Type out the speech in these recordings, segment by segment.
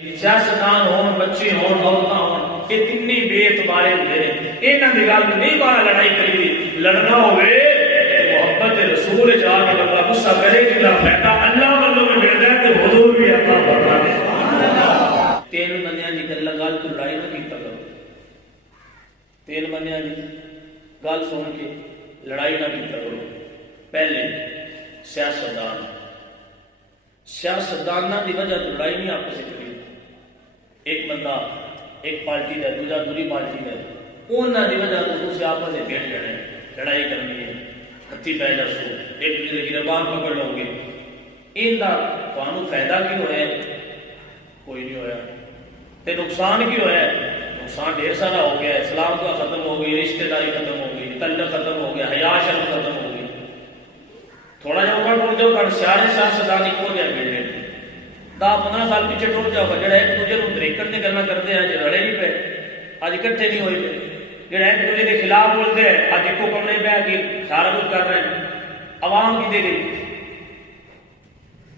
سیاستدان ہون، بچے ہون، عورتاں ہون، یہ تین بے اعتبارے ہوتے ہیں. انہاں دی گل نہیں باہر لڑائی کری دی. لڑنا ہوئے محبت رسول جا کے بندہ غصہ کرے کہ لا فائدہ اللہ والوں میں ملتا ہے تو حضور بھی اللہ بتا دے. تین بندیاں دی گل تو لڑائی نہ کیتا کرو. تین بندیاں دی گل سن کے لڑائی نہ کیتا کرو. پہلے سیاستدان، سیاستدانوں کی وجہ تو لڑائی نہیں آپس میں. ایک بندہ ایک پارٹی کا، دوسرا دوسری پارٹی کا، انہوں کی وجہ تو دوسرے آپس میں بھیڑ جانے، لڑائی کرنی ہے، ہتھی پہ جسو، ایک دوسرے کی ربان پکڑ لو گے. ان کا تمہیں فائدہ کی ہوا ہے؟ کوئی نہیں ہوا. تو نقصان کی ہوا ہے؟ نقصان ڈھیر سارا ہو گیا. اسلام کا ختم ہو گئی، رشتہ داری ختم ہو گئی، تعلق ختم ہو گیا، حیا شرم ختم ہو گئی. تھوڑا جہا اوپر ٹوٹ جاؤ کر سیارے سیاستدان ایک ہو جائے ملنے 10-15 سال پیچھے ٹوٹ جاؤ گا. جڑا ایک دوسرے کو دریکڑ کی گلا کرتے ہیں، رڑے نہیں پے، اج اکٹھے نہیں ہوئے پے. جڑا ایک دوسرے کے خلاف بولتے ہیں، اج ایک کمرے پہ کہ سارا کچھ کر رہے ہیں. عوام کی دے گئی؟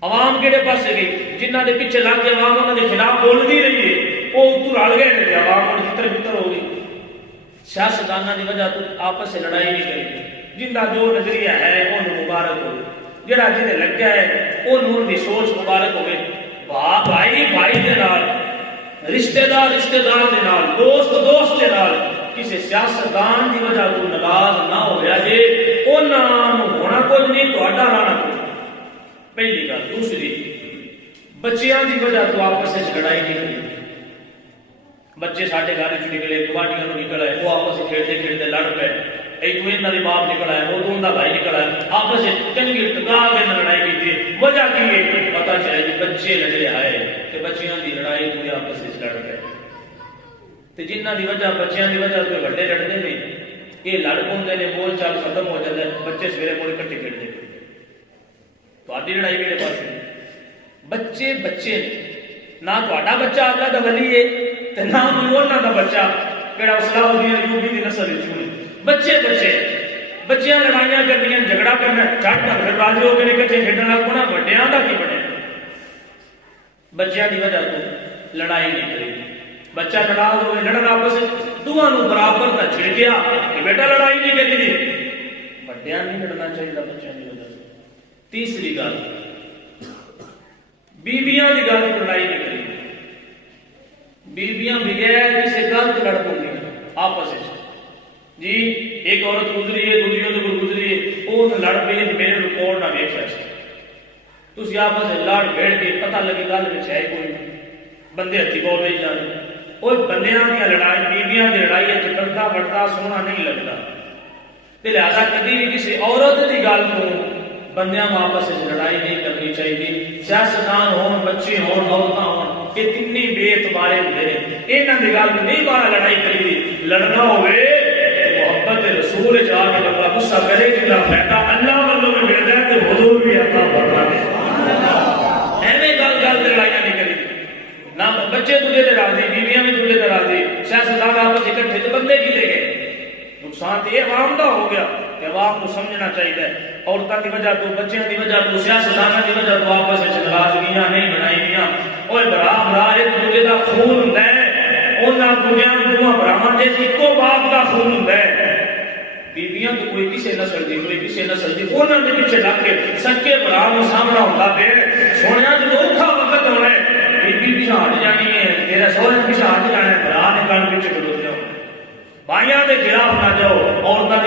عوام کہڑے پاسے گئی؟ جنہ کے پیچھے لگ کے عوام انہوں کے خلاف بول نہیں رہی ہے، وہ اتو رل گئے، عوام اور چھتر بتر ہو گئی. سیاستدانوں کی وجہ تو آپس سے لڑائی نہیں کری. جن کا جو نظریہ ہے وہ مبارک ہو، جڑا جنہیں لگا ہے وہ دی سوچ مبارک ہوئے. بھائی بھائی دے نال، رشتہ دار رشتہ دار دے نال، دوست دوست دے نال کسی سیاستدان کی وجہ تو ناراض نہ ہویا جے. انہاں نوں ہونا کچھ نہیں، تہاڈا رانا کچھ. پہلی گل. دوسری، بچیاں کی وجہ تو آپس میں لڑائی نہیں کری. بچے ساڈے گھر چ نکلے، گواڈیاں نوں نکل آئے، وہ آپس میں کھیلتے کھیلتے لڑ پے. ایک تو انہاں دی باپ نکل آیا، وہ تو ان کا بھائی نکل آیا، آپس میں چنگی ٹکا کے لڑائی کی. وجہ کی ہے؟ پتہ چلے جی بچے لڑے آئے تو بچیاں دی لڑائی ہوئی، آپس میں لڑ پے. تو جنہ دی وجہ بچیاں دی وجہ تو وڈے لڑتے ہیں، یہ لڑ پوندے نے، بول چال ختم ہو جاتا ہے، بچے سویرے مڑ کٹے کھیلتے. تہاڈی لڑائی کہڑے پاسے؟ بچے بچے نے. نہ تہاڈا بچہ اللہ دا ولی ہے تے نہ انہاں دا بچہ کہڑا صلاح الدین ایوبی دی نسل وچ ہوئے. بچے بچے بچیاں لڑائیاں کرنیاں، جھگڑا کرنا، جٹ کر پھر راضی ہو کے اکٹھے کھیڈن لگ پنا. وڈیاں دا کی بنے؟ بچیاں دی وجہ تو لڑائی نہیں کری. بچہ ناراض ہوئے، لڑن آپس دونوں برابر نہ چھڑکیا کہ بیٹا لڑائی نہیں کری دی. وڈیاں نہیں لڑنا چاہیے بچیاں دی وجہ. تیسری گل، بیویاں دی گل لڑائی نہیں کری. بیویاں بغیر کسی گل تو لڑ پوندیاں آپس میں. جی ایک عورت گزری ہے، دوسری عورت گزری ہے، وہ لڑ پی، میرے رپورٹ نہ ویکھیا سی. تسی آپس میں لڑ بھیڑ کے پتہ لگے گل وچ ہے کوئی، بندے ہتھی بول رہی جانے. وہ بندیاں دی لڑائی، بیویاں دی لڑائی وچ بڑھتا بڑھتا سونا نہیں لگتا. تے لہذا کبھی بھی کسی عورت دی گل کو بندیاں آپس میں لڑائی نہیں کرنی چاہیے. سیاستدان ہون، بچے ہون، عورتاں ہون، یہ تین بے اعتبارے ہوتے ہیں. انہاں دی گل نہیں باہر لڑائی کری دی. لڑنا ہوئے محبت رسول جا کے بندہ غصہ کرے کہ لا فائدہ اللہ والوں میں ملتا ہے تو حضور بھی اللہ بتا دے. ایویں گل گل لڑائیاں نہیں کری. نہ بچے دلہے دے راضی، بیویاں بھی دلہے دے راضی، سیاستدان آپس اکٹھے تو بندے کی لے گئے. نقصان تو یہ عوام کا ہو گیا کہ عوام کو سمجھنا چاہیے. عورتوں کی وجہ تو، بچیاں کی وجہ تو، سیاستدانوں کی وجہ تو آپس میں ناراضگیاں نہیں بنائی گیا. اور برا برا ایک دوسرے کا خون ہوتا ہے. انہاں دونوں براہمن جیسے ایکو باپ کا خون ہوتا ہے. بیویاں تو کوئی کسی نسل دی، کوئی کسی نسل دی، انہوں نے پیچھے لگ کے سچے برا کو سامنا ہوتا پہ سونے جو اوکھا وقت ہونا ہے، بیوی پیچھے ہٹ جانی ہے، تیرا سہولت پیچھے ہٹ جانا ہے، برا نے کل پیچھے کھلو جاؤ. بھائیاں کے خلاف نہ جاؤ، عورتوں